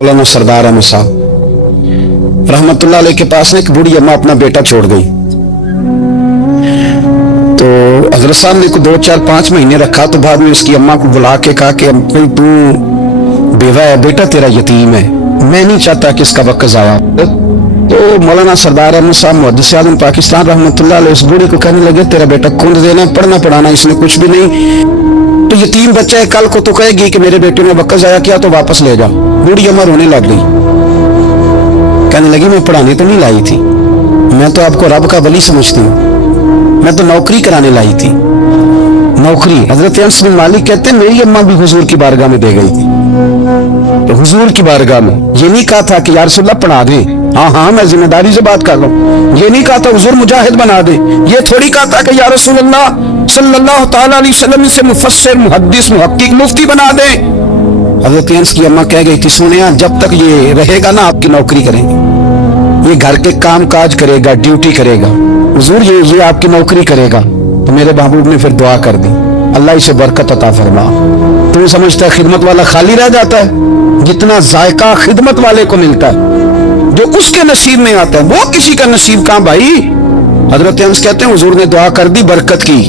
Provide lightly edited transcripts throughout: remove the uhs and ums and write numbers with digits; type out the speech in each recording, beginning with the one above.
मौलाना सरदार अहमद साहब रहमतुल्लाह अलैह के पास ना एक बूढ़ी अम्मा अपना बेटा छोड़ गई। तो हजरत साहब ने को 2, 4, 5 महीने रखा। तो बाद में उसकी अम्मा को बुला के कहा कि तू बेवा है, बेटा तेरा यतीम है, मैं नहीं चाहता कि इसका वक्त ज़ाया। तो मौलाना सरदार अहमद साहब मुहद्दिस आज़म पाकिस्तान रहमतुल्लाह अलैह उस बूढ़ी को कहने लगे, तेरा बेटा कौन देना, पढ़ना पढ़ाना इसने कुछ भी नहीं, तो यतीम बच्चा है, कल को तो कहेगी कि मेरे बेटे ने वक्त ज़ाया किया तो वापस ले जाओ। बूढ़ी अम्मा रोने लग गई, कहने लगी मैं पढ़ाने तो नहीं लाई थी, मैं तो आपको रब का वली समझती हूँ, मैं तो नौकरी कराने लाई थी। नौकरी हजरत अनस बिन मालिक कहते हैं मेरी अम्मा भी हुजूर की बारगाह में दे गई थी। तो हुजूर की बारगाह में ये नहीं कहा था कि या रसूलल्लाह पढ़ा दे, हाँ हाँ मैं जिम्मेदारी से बात कर रहा हूँ, ये नहीं कहा था हुजूर मुजाहिद बना दे, ये थोड़ी कहा था कि या रसूलल्लाह सल्लल्लाहु तआला अलैहि वसल्लम से मुफस्सिर मुहद्दिस मुहक्किक मुफ्ती बना दे। हजरत अनस की अम्मा कह गई थी, सुनिया जब तक ये रहेगा ना आपकी नौकरी करेंगे, ये घर के काम काज करेगा, ड्यूटी करेगा, हुजूर ये आपकी नौकरी करेगा। तो मेरे महबूब ने फिर दुआ कर दी, अल्लाह इसे बरकत अता फरमा। तू समझता है खिदमत वाला खाली रह जाता है? जितना जायका खिदमत वाले को मिलता है, जो उसके नसीब में आता है, वो किसी का नसीब कहां भाई। हजरत अनस कहते हैं हुजूर ने दुआ कर दी बरकत की।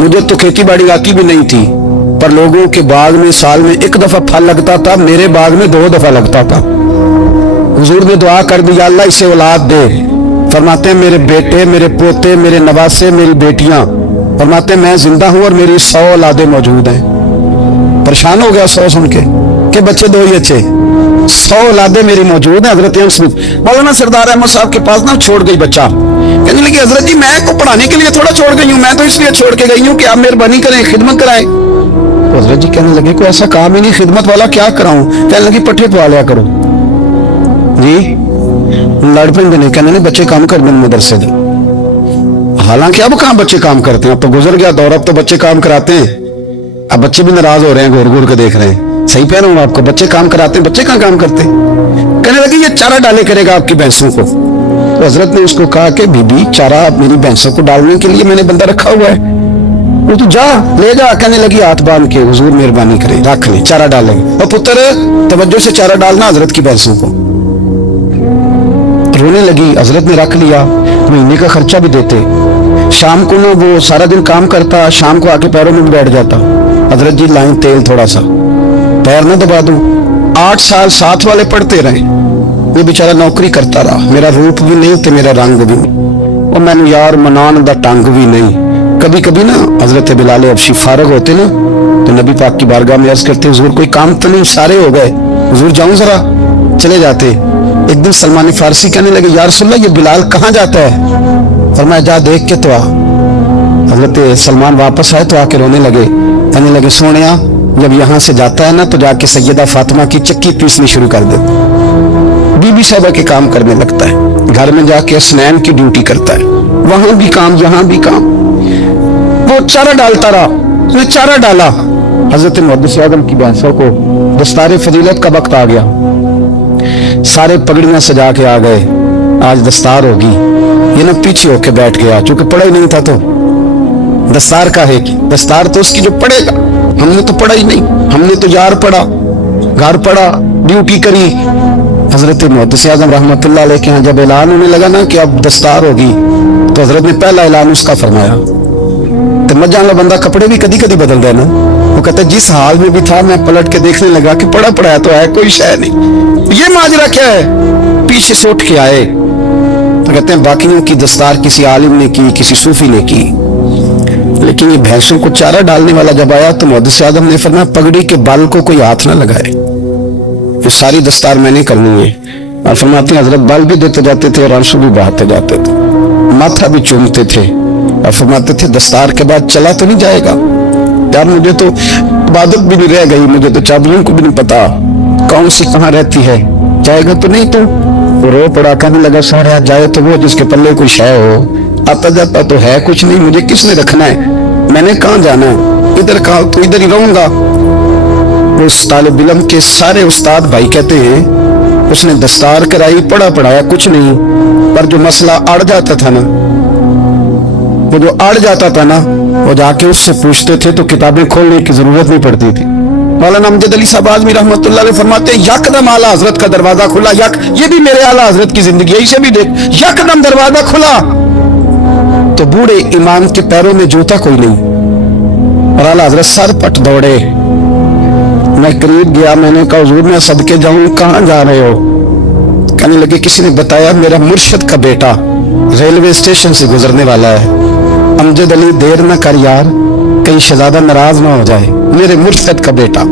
मुझे तो खेती बाड़ी आती भी नहीं थी, पर लोगों के बाग में साल में 1 दफा फल लगता था, मेरे बाग में 2 दफा लगता था। हुजूर ने दुआ कर दी, अल्लाह इसे औलाद दे। फरमाते हैं मेरे बेटे, मेरे पोते, मेरे नवासे, मेरी बेटियां, फरमाते हैं मैं जिंदा हूं और मेरी 100 औलादे मौजूद हैं। परेशान हो गया 100 सुन के बच्चे 2 ही अच्छे, 100 औलादे मेरी मौजूद हैं। हजरत अनस मौलाना सरदार अहमद साहब के पास ना छोड़ गई बच्चा, कहने लगी हजरत जी मैं को पढ़ाने के लिए थोड़ा छोड़ गई हूँ, मैं तो इसलिए छोड़ के गई हूँ कि आप मेहरबानी करें, खिदमत कराएं। तो हजरत जी कहने लगे कोई ऐसा काम ही नहीं, खिदमत वाला क्या कराऊं। कहने लगी पट्टे पवा लिया करो जी। लड़ पेंगे नहीं, कहने नहीं बच्चे काम कर दें मदरसे दे। हालांकि अब कहाँ बच्चे काम करते हैं, अब तो गुजर गया दौर, अब तो बच्चे काम कराते हैं। अब बच्चे भी नाराज हो रहे हैं, घूर घूर के देख रहे हैं। सही कह रहा हूँ आपको, बच्चे काम कराते हैं, बच्चे कहाँ काम करते हैं। कहने लगे ये चारा डाले करेगा आपकी भैंसों को। तो हजरत ने उसको कहा कि बीबी चारा मेरी भैंसों को डालने के लिए मैंने बंदा रखा हुआ है, वो तो जा ले जा। कहने लगी हाथ बांध के हुजूर मेहरबानी करे रख ले, चारा डालेंगे। और पुत्र तवज्जो से चारा डालना हजरत की भैंसों को। रोने लगी, हजरत ने रख लिया, महीने का खर्चा भी देते। शाम को ना वो सारा दिन काम करता, शाम को आके पैरों में भी बैठ जाता। हजरत जी लाइन तेल थोड़ा सा, पैर ना दबा दूं। 8 साल साथ वाले पढ़ते रहे, ये बेचारा नौकरी करता रहा, मेरा रूप भी नहीं तो मेरा रंग भी नहीं, और मैंने यार मनान दा टंग भी नहीं। कभी कभी ना हजरत बिलाल हबशी फारग होते ना तो नबी पाक की बारगाह में अर्ज करते हुजूर कोई काम तो नहीं, सारे हो गए, हुजूर जाऊं जरा, चले जाते। एक दिन सलमान फारसी कहने लगे या रसूलल्लाह ये बिलाल कहाँ जाता है। फरमाया जा देख के तो आ। हजरत सलमान वापस आए तो आके रोने लगे, कहने लगे सोनिया जब यहाँ से जाता है ना तो जाके सैयदा फातिमा की चक्की पीसनी शुरू कर दे। बीबी साहबा के काम करने लगता है, घर में जाके स्नैन की ड्यूटी करता है, वहां भी काम यहाँ भी काम। वो चारा डालता रहा, उसने चारा डाला। हजरत मुहद्दिस आज़म की भैंसों को दस्तार फजीलत का वक्त आ गया, सारे पगड़ियां सजा के आ गए, आज दस्तार होगी। ये ना पीछे होके बैठ गया, चूंकि पढ़ा ही नहीं था तो दस्तार का है कि दस्तार तो उसकी जो पढ़ेगा, हमने तो पढ़ा ही नहीं, हमने तो यार पढ़ा, घर पढ़ा, ड्यूटी करी। हजरत मुहद्दिस आज़म रहमतुल्लाह अलैह के यहाँ जब ऐलान होने लगा ना कि अब दस्तार होगी, तो हजरत ने पहला ऐलान उसका फरमाया। तो मत जान लो बंदा कपड़े भी कभी कभी बदल देना। वो कहता जिस हाल में भी था मैं पलट के देखने लगा कि पढ़ा पढ़ाया तो है, कोई शय नहीं, ये माजरा क्या है। पीछे से उठ के आए तो कहते हैं बाकियों की दस्तार किसी आलिम ने की, किसी सूफी ने की, लेकिन ये भैंसों को चारा डालने वाला जब आया तो मुहद्दिस आज़म ने फरमाया पगड़ी के बाल को कोई हाथ ना लगाए, ये सारी दस्तार मैंने करनी है। और फरमाते हैं हजरत बाल भी देते जाते थे और आंसू भी बहाते जाते थे, माथा भी चूमते थे, और फरमाते थे दस्तार के बाद चला तो नहीं जाएगा यार, मुझे तो इबादत भी नहीं रह गई, मुझे तो चाबियों को भी नहीं पता कौन सी कहाँ रहती है, जाएगा तो नहीं। तो रो पड़ा, कहने लगा सोनिया जाए तो वो जिसके पल्ले कोई शय हो, आता जाता तो है कुछ नहीं, मुझे किसने रखना है, मैंने कहाँ जाना है, इधर कहा तो इधर ही रहूंगा। उस तालिब इल्म के सारे उस्ताद भाई कहते हैं उसने दस्तार कराई, पढ़ा पढ़ाया कुछ नहीं, पर जो मसला अड़ जाता था ना, वो जो अड़ जाता था ना, वो जाके उससे पूछते थे तो किताबें खोलने की जरूरत नहीं पड़ती थी। मौलाना अमजद अली साहब आज़मी रहमतुल्लाह अलैह फरमाते हैं यकदम आला हजरत का दरवाजा खुला। ये भी मेरे आला हजरत की जिंदगी है, इसे भी देख, यकदम दरवाजा खुला तो बूढ़े इमाम के पैरों में जूता कोई नहीं और आला हजरत सर पट दौड़े। मैं करीब गया, मैंने कहा हुजूर मैं सदके जाऊं, कहां जा रहे हो? कहने लगे किसी ने बताया मेरा मुर्शिद का बेटा रेलवे स्टेशन से गुजरने वाला है। अमजद अली देर न कर यार, कहीं शहजादा नाराज ना हो जाए, मेरे मुर्शिद का बेटा,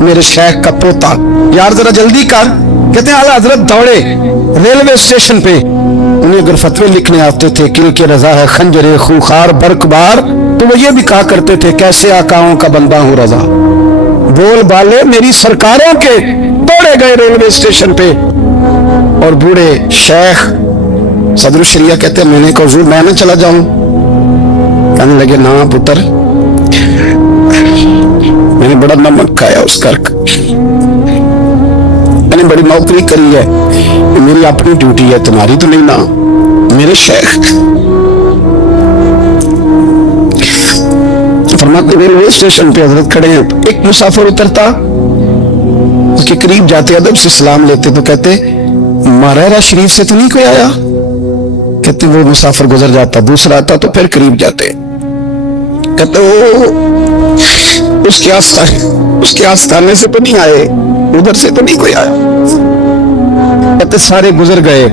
मेरे शेख का पोता, यार जरा जल्दी कर। कहते हैं आला हजरत दौड़े रेलवे स्टेशन पे। उन्हें अगर फतवे लिखने आते थे किल के रजा है खंजरे खूखार बरकबार, तो वो ये भी कहा करते थे कैसे आकाओं का बंदा हूं रजा। बोल बाले मेरी सरकारों के दौड़े गए रेलवे स्टेशन पे। और बूढ़े शेख सदरुल शरिया कहते हैं मैंने कहा हुजूर मैं ना चला जाऊं? कहने लगे ना पुत्र, मैंने बड़ा नमक खाया उस कर्क, मैंने बड़ी नौकरी करी है, मेरी अपनी ड्यूटी है, तुम्हारी तो नहीं ना। मेरे शेख फरमाते रेलवे स्टेशन पे हजरत खड़े हैं, एक मुसाफिर उतरता, उसके करीब जाते अदब से सलाम लेते तो कहते मारेरा शरीफ से तो नहीं कोई आया? कहते वो मुसाफिर गुजर जाता, दूसरा आता तो फिर करीब जाते, कहते वो उसके आस्थाने से तो नहीं आए, उधर से तो नहीं कोई आया। कहते सारे गुजर गए,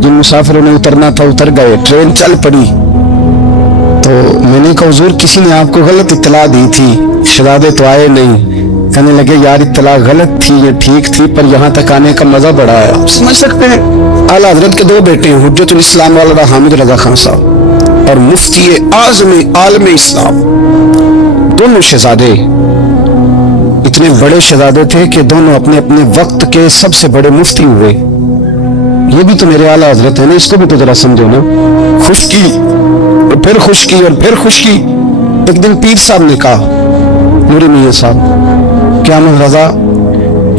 जिन मुसाफिरों ने उतरना था उतर गए, ट्रेन चल पड़ी। तो मैंने कहा हुजूर किसी ने आपको गलत इत्तला दी थी, शहजादे तो आए नहीं। कहने लगे यार इत्तला गलत थी, ये ठीक थी, पर यहाँ तक आने का मजा बड़ा है। आप समझ सकते हैं आला हजरत के दो बेटे हैं, हुज्जतुल इस्लाम वाला हामिद रजा खान साहब और मुफ्ती आज़म आलम इस्लाम, दोनों शहजादे इतने बड़े शहजादे थे कि दोनों अपने अपने वक्त के सबसे बड़े मुफ्ती हुए। ये भी तो मेरे आला हजरत है ना, इसको भी तो जरा समझो ना। खुशकी और फिर खुशकी और फिर खुशकी। एक दिन पीर साहब ने कहा नूरी मियां साहब क्या मन रजा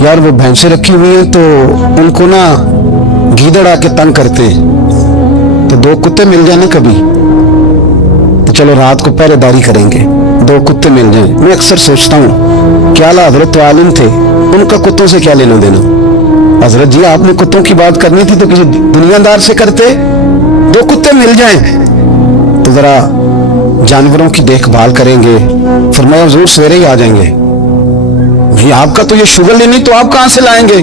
यार वो भैंसे रखी हुई हैं तो उनको ना गीदड़ आके तंग करते हैं, तो दो कुत्ते मिल जाए ना कभी तो चलो रात को पहरेदारी करेंगे, दो कुत्ते मिल जाएं। मैं अक्सर सोचता हूँ क्या आला हजरत तो आलिम थे, उनका कुत्तों से क्या लेना देना। हजरत जी आपने कुत्तों की बात करनी थी तो किसी दुनियादार से करते, दो कुत्ते मिल जाएं तो जरा जानवरों की देखभाल करेंगे। फरमाया हुजूर सवेरे ही आ जाएंगे। भाई आपका तो ये शुगर लेनी, तो आप कहां से लाएंगे?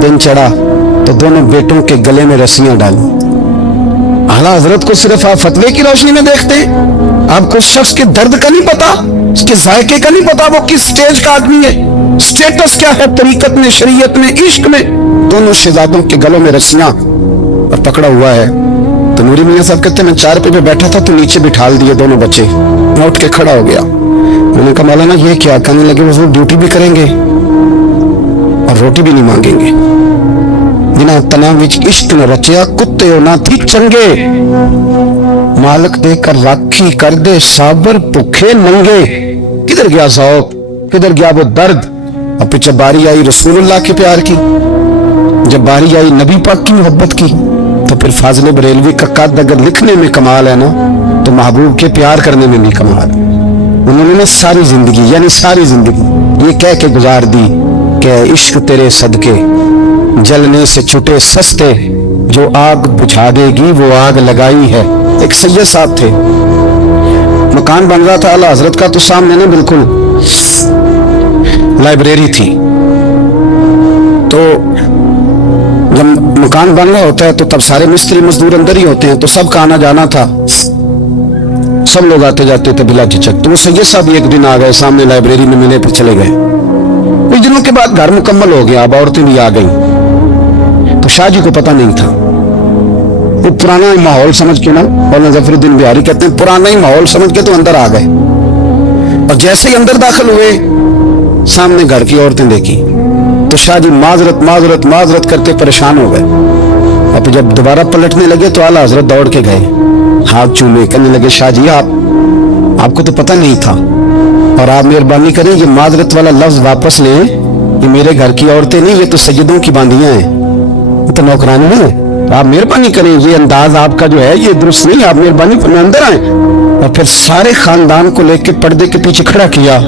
दिन चढ़ा तो दोनों बेटों के गले में रस्सियां डाली। आला हजरत को सिर्फ आप फतवे की रोशनी में देखते हैं, आपको उस शख्स के दर्द का नहीं पता, उसके जायके का नहीं पता, वो किस स्टेज का आदमी है, स्टेटस क्या है तरीकत में, शरीयत में, इश्क में। दोनों शहजादों के गलों में रस्सियां और पकड़ा हुआ है। तो नूरी मियां साहब कहते मैं चारपे पे बैठा था तो नीचे बिठाल दिए दोनों बच्चे। मैं उठ के खड़ा हो गया, मैंने कहा मौलाना ये क्या? कहने लगे वो ड्यूटी भी करेंगे और रोटी भी नहीं मांगेंगे। बिना तनाव विच इश्क न रचिया कुत्ते हो ना थी चंगे, मालक देकर राखी कर दे साबर भूखे नंगे। किधर गया ज़ौक़, किधर गया वो दर्द? अब पीछे बारी आई रसूलुल्लाह के प्यार की, जब बारी आई नबी पाक की मोहब्बत की, तो फिर फाजिल बरेलवी का कद अगर लिखने में कमाल है ना, तो महबूब के प्यार करने में भी कमाल। उन्होंने ना सारी जिंदगी यानी सारी जिंदगी ये कह के गुजार दी कि इश्क तेरे सदके जलने से छुटे सस्ते, जो आग बुझा देगी वो आग लगाई है। एक सैयद साहब थे, मकान बन रहा था आला हजरत का, तो सामने ना बिल्कुल लाइब्रेरी थी। तो जब मकान बन रहा होता है तो तब सारे मिस्त्री मजदूर अंदर ही होते हैं, तो सबका आना जाना था, सब लोग आते जाते थे बिला झिझक। तो वो सैयद साहब एक दिन आ गए, सामने लाइब्रेरी में मिले, पर चले गए। कुछ दिनों के बाद घर मुकम्मल हो गया, अब औरतें भी आ गई। तो शाह जी को पता नहीं था, वो पुराना माहौल समझ के ना, मौलाना जफरुद्दीन बिहारी कहते हैं पुराना ही माहौल समझ के तो अंदर आ गए। और जैसे ही अंदर दाखिल हुए सामने घर की औरतें देखी तो शाह जी माजरत माजरत माजरत करते परेशान हो गए। अब जब दोबारा पलटने लगे तो आला हजरत दौड़ के गए, हाथ चूमे, कहने लगे शाह जी आपको तो पता नहीं था, और आप मेहरबानी करें ये माजरत वाला लफ्ज वापस लें, ये मेरे घर की औरतें नहीं, ये तो सैयदों की बांदियां हैं, ये तो नौकरानी है। तो आप मेहरबानी करें, ये अंदाज आपका जो है ये दुरुस्त नहीं, आप मेहरबानी करें अंदर आए। और फिर सारे खानदान को लेकर पर्दे के पीछे खड़ा किया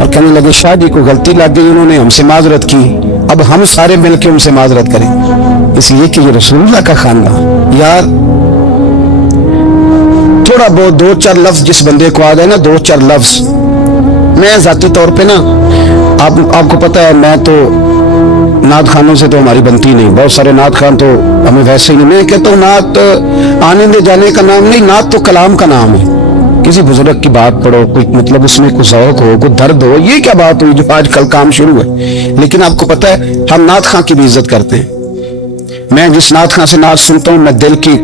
और कहने लगे शाह जी को गलती लग गई, उन्होंने हमसे माजरत की, अब हम सारे मिलकर उनसे माजरत करें, इसलिए कि ये रसूलुल्लाह का खानदान। यार थोड़ा बहुत दो चार लफ्ज जिस बंदे को आ गए ना, दो चार लफ्ज, मैं जाती तौर पे ना आपको पता है, मैं तो नात खानों से तो हमारी बनती नहीं, बहुत सारे नात खान तो हमें वैसे ही नहीं। मैं कहता हूँ नात आने दे जाने का नाम नहीं, नात तो कलाम का नाम है। किसी बुजुर्ग की बात पढ़ो, कोई मतलब उसमें कुछ ज़ौक़ हो, कोई दर्द हो, ये क्या बात हुई जो आजकल काम शुरू है। लेकिन आपको पता है हम नात खां की भी इज्जत करते हैं। मैं जिस नात खां से नात सुनता हूँ, मैं दिल की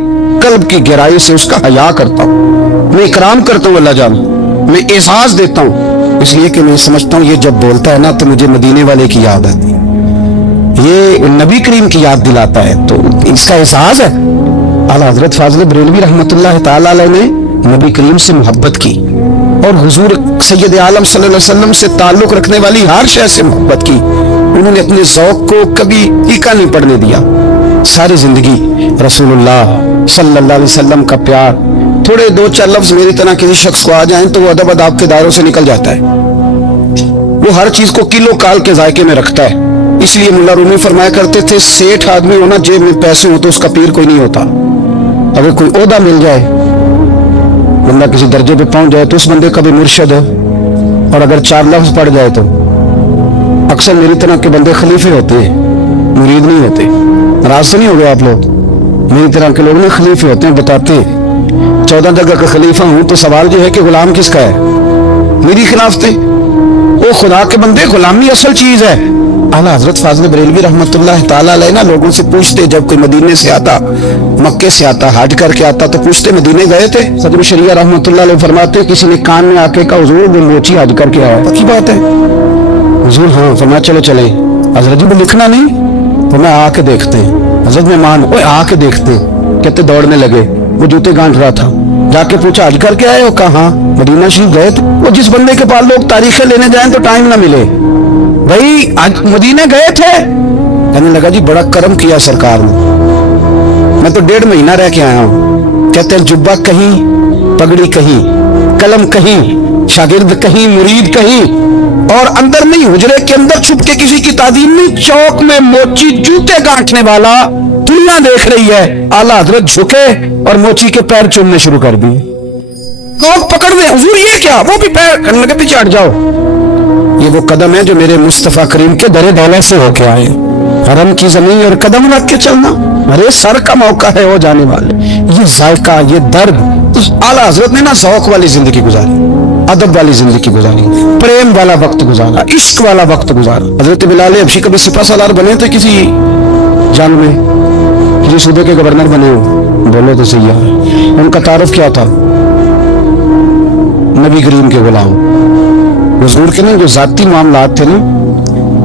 कल्ब की गहराई से उसका हया करता हूँ, मैं इकराम करता हूँ, अल्लाह जान मैं एहसास देता हूँ, इसलिए कि मैं समझता हूँ ये जब बोलता है ना तो मुझे मदीने वाले की याद आती है, ये नबी करीम की याद दिलाता है, तो इसका एहसास है। आला हजरत फाजिल बरेलवी रहमतुल्लाह ताला अलैह ने नबी करीम से मोहब्बत की और हुजूर सैयद आलम सल्लल्लाहु अलैहि वसल्लम से ताल्लुक रखने वाली हर शय से मोहब्बत की। उन्होंने अपने ज़ौक़ को कभी फीका नहीं पड़ने दिया। सारी जिंदगी रसूलुल्लाह सल्लल्लाहु अलैहि वसल्लम का प्यार। थोड़े दो चार लफ्ज मेरी तरह किसी शख्स को आ जाएं तो वो अदब अदाब के दायरों से निकल जाता है, वो हर चीज को किलो काल के जायके में रखता है। इसलिए मुल्ला रूमी फरमाया करते थे, सेठ आदमी होना जेब में पैसे हो तो उसका पीर कोई नहीं होता। अगर कोई ओहदा मिल जाए, बंदा किसी दर्जे पे पहुंच जाए तो उस बंदे का भी मुर्शद है, और अगर चार लफ्ज पढ़ जाए तो अक्सर मेरी तरह के बंदे खलीफे होते हैं, मुरीद नहीं होते। नाराज तो नहीं हो गए आप लोग, मेरी तरह के लोग ना खलीफे होते हैं, बताते हैं 14 जगह का खलीफा हूं तो सवाल ये है कि गुलाम किसका है, मेरी खिलाफते। वो खुदा के बंदे, गुलामी असल चीज है। आला हजरत फाजिल बरेलवी रहमतुल्लाह ताला अलैह ना लोगों से पूछते, जब कोई मदीने से आता, मक्के से आता, हज करके आता तो पूछते मदीने गए थे। सदर शरिया रहमतुल्लाह अलैह फरमाते, किसी ने कान में आके कहा हुजूर वो मोची हज करके आया, पक्की बात है हुजूर? हाँ। फरमाया चलो चले। हजरत जी को लिखना नहीं, तो मैं आके देखते हैं। हजरत मेहमान ओए आके देखते हैं, कहते दौड़ने लगे, वो जूते गांठ रहा था, जाके पूछा हज करके आए हो? कहा मदीना शरीफ गए थे। वो जिस बंदे के पास लोग तारीखें लेने जाएं तो टाइम ना मिले, भाई आज मदीने गए थे। कहने लगा जी बड़ा करम किया सरकार ने, मैं तो 1.5 महीना रह के आया हूँ। कहते हैं जुब्बा कहीं, पगड़ी कहीं, कलम कहीं, शागिर्द कहीं, मुरीद कहीं, और अंदर नहीं हुजरे के अंदर छुप के किसी की तादीम में चौक में मोची जूते गांठने वाला दुनिया देख रही है। आला हजरत झुके और मोची के पैर चूमने शुरू कर दिए। लोग पकड़ दे, हुजूर ये क्या? वो भी पैर करने लगे, पीछे हट जाओ। ये वो कदम है जो मेरे मुस्तफा करीम के दरे दौलत से होके आए। हरम की जमीन और कदम रख के चलना, अरे सर का मौका है वो जाने वाले। ये जायका, ये दर्द, उस आला हजरत ने ना ज़ौक़ वाली जिंदगी गुजारी, अदब वाली जिंदगी गुजारी, प्रेम वाला वक्त गुजारा, इश्क वाला वक्त गुजारा। हजरत बिलाल अबशी कभी सिपा सालार बने थे किसी जंग में, किसी सूबे के गवर्नर बने हो, बोलो तो सही है। उनका तारुफ क्या था? नबी करीम के गुलाम। हुजूर के ना जो जाती मामलात थे ना,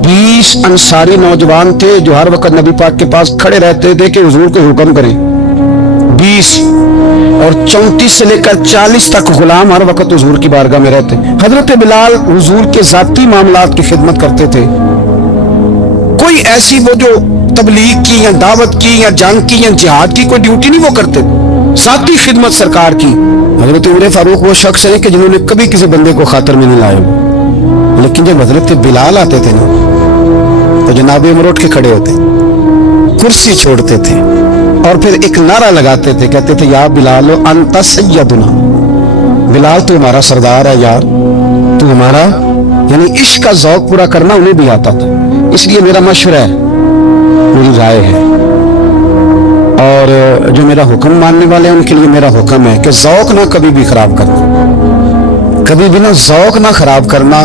20 अंसारी नौजवान थे जो हर वक्त नबी पाक के पास खड़े रहते थे कि हुजूर को हुक्म करें। 20 और 34 से लेकर 40 तक गुलाम हर वक्त हुजूर की बारगाह में रहते। हजरत बिलाल हुजूर के जाती मामलात की खिदमत करते थे। कोई ऐसी वो जो तबलीग की या दावत की या जंग की या जिहाद की कोई ड्यूटी नहीं वो करते, साथी खिदमत सरकार की। हजरत उमर फारूक वो शख्स है कि जिन्होंने कभी किसी बंदे को खातर में नहीं लाया, लेकिन जब हजरत बिलाल आते थे ना तो जनाब उमर उठ के खड़े होते, कुर्सी छोड़ते थे और फिर एक नारा लगाते थे, कहते थे या बिलाल अंता सय्यदुना, बिलाल तू हमारा सरदार है यार, तू हमारा। यानी इश्क का ज़ौक़ पूरा करना उन्हें भी आता था। इसलिए मेरा मशवरा है, मेरी राय है, और जो मेरा हुक्म मानने वाले हैं उनके लिए मेरा हुक्म है कि ज़ौक़ ना कभी भी खराब करना, कभी भी ना ज़ौक़ ना खराब करना,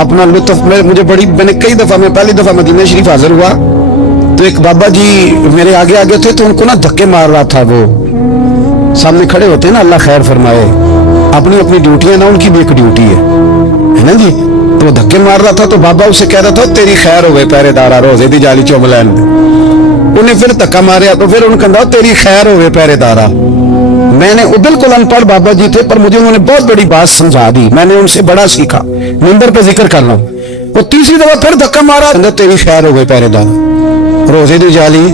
अपना लुत्फ। मैंने कई दफा, मैं पहली दफा मदीना शरीफ हाजिर हुआ तो एक बाबा जी मेरे आगे आगे थे, तो उनको ना धक्के मार रहा था। वो सामने खड़े होते हैं ना, अल्लाह खैर फरमाए, अपनी अपनी ड्यूटियां ना, उनकी भी एक ड्यूटी है ना जी। तो धक्के मार रहा था तो बाबा उसे कह रहा था तेरी खैर हो गए पहरेदारा, रोजे दी जाली चौमलैन। उन्हें फिर धक्का मारे तो फिर उन्हें कहता तेरी खैर हो गए पहरेदारा। मैंने, वो बिल्कुल अनपढ़ बाबा जी थे पर मुझे उन्होंने बहुत बड़ी बात समझा दी, मैंने उनसे बड़ा सीखा, मिंबर पे जिक्र कर रहा हूँ। वो तीसरी दफा फिर धक्का मारा, तेरी खैर हो गई पहरेदारा, रोजे दी जाली।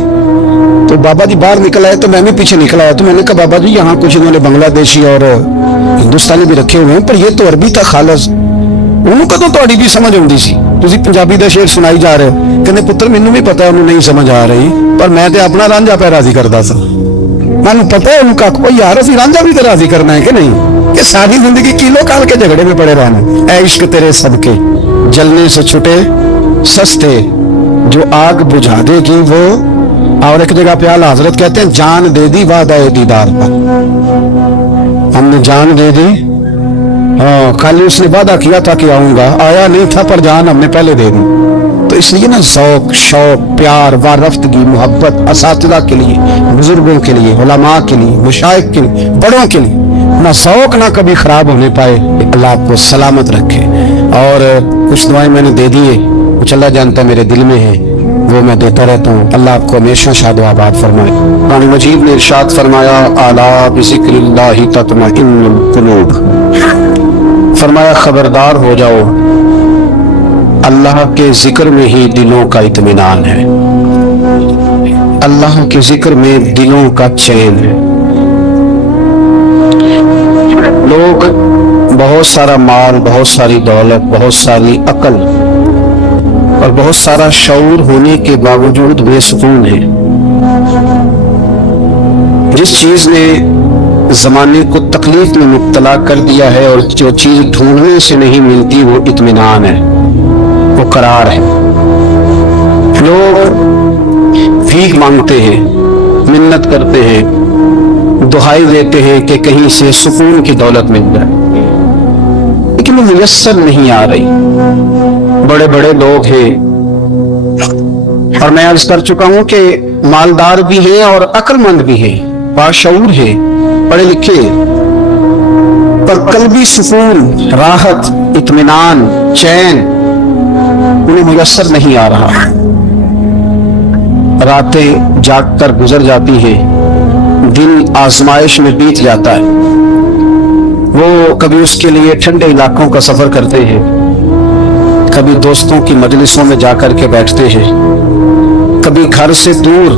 तो बाबा जी बाहर निकल आए तो मैं भी पीछे निकल आया। तो मैंने कहा बाबा जी यहाँ कुछ इन्होंने बांग्लादेशी और हिंदुस्तानी भी रखे हुए हैं, पर ये तो अरबी था खालस। ਉਹਨੂੰ ਕਦੋਂ ਤੁਹਾਡੀ ਵੀ ਸਮਝ ਆਉਂਦੀ ਸੀ? ਤੁਸੀਂ ਪੰਜਾਬੀ ਦਾ ਸ਼ੇਰ ਸੁਣਾਈ ਜਾ ਰਹੇ ਹੋ, ਕਹਿੰਦੇ ਪੁੱਤਰ ਮੈਨੂੰ ਵੀ ਪਤਾ ਉਹਨੂੰ ਨਹੀਂ ਸਮਝ ਆ ਰਹੀ, ਪਰ ਮੈਂ ਤੇ ਆਪਣਾ ਰਾਂਝਾ ਪੈ ਰਾਜ਼ੀ ਕਰਦਾ ਸਾਂ। ਮੈਨੂੰ ਪਤਾ है उनका कोई यार ਅਸੀਂ ਰਾਂਝਾ ਵੀ ਤੇ ਰਾਜ਼ੀ करना है कि नहीं, कि सारी जिंदगी किलो काल के झगड़े में पड़े रहना। ऐ इश्क तेरे सदके जलने से छुटे सस्ते, जो आग बुझा देगी वो। और एक जगह पे आला हजरत कहते हैं जान दे दी वादा दीदार पर, हमने जान दे दी। हाँ, कल उसने वादा किया था कि आऊंगा, आया नहीं था, पर जान हमने पहले दे दी। तो इसलिए ना शौक शौक प्यार वारफ्तगी मोहब्बत असातिज़ा के लिए, बुजुर्गों के लिए, उलमा के लिए, मुशाइख के लिए, बड़ों के लिए ना शौक ना कभी खराब होने पाए। अल्लाह आपको सलामत रखे। और कुछ दुआएं मैंने दे दिए, कुछ अल्लाह जानता मेरे दिल में है, वो मैं देता रहता हूँ। अल्लाह आपको हमेशा शाद व आबाद फरमाए। कुरान मजीद ने इरशाद फरमाया अला बिज़िक्रिल्लाहि तत्मइन्नुल कुलूब, फरमाया खबरदार हो जाओ, अल्लाह के जिक्र में ही दिलों का इत्मीनान है, अल्लाह के जिक्र में दिलों का चैन है। लोग बहुत सारा माल, बहुत सारी दौलत, बहुत सारी अकल और बहुत सारा शऊर होने के बावजूद बेसुकून है। जिस चीज ने जमाने को तकलीफ में मुब्तला कर दिया है और जो चीज ढूंढने से नहीं मिलती वो इत्मीनान है, वो करार है। लोग भीख मांगते हैं, मिन्नत करते हैं, दुहाई देते हैं कि कहीं से सुकून की दौलत मिल जाए, लेकिन वो मुयस्सर नहीं आ रही। बड़े बड़े लोग हैं, और मैं अर्ज कर चुका हूं कि मालदार भी हैं और अक्लमंद भी हैं, बाशऊर हैं, पढ़े लिखे, पर कल्बी सुकून, राहत, इत्मीनान, चैन उन्हें मुयस्सर नहीं आ रहा। रातें जाग कर गुजर जाती हैं, दिन आजमाइश में बीत जाता है। वो कभी उसके लिए ठंडे इलाकों का सफर करते हैं, कभी दोस्तों की मजलिसों में जाकर के बैठते हैं, कभी घर से दूर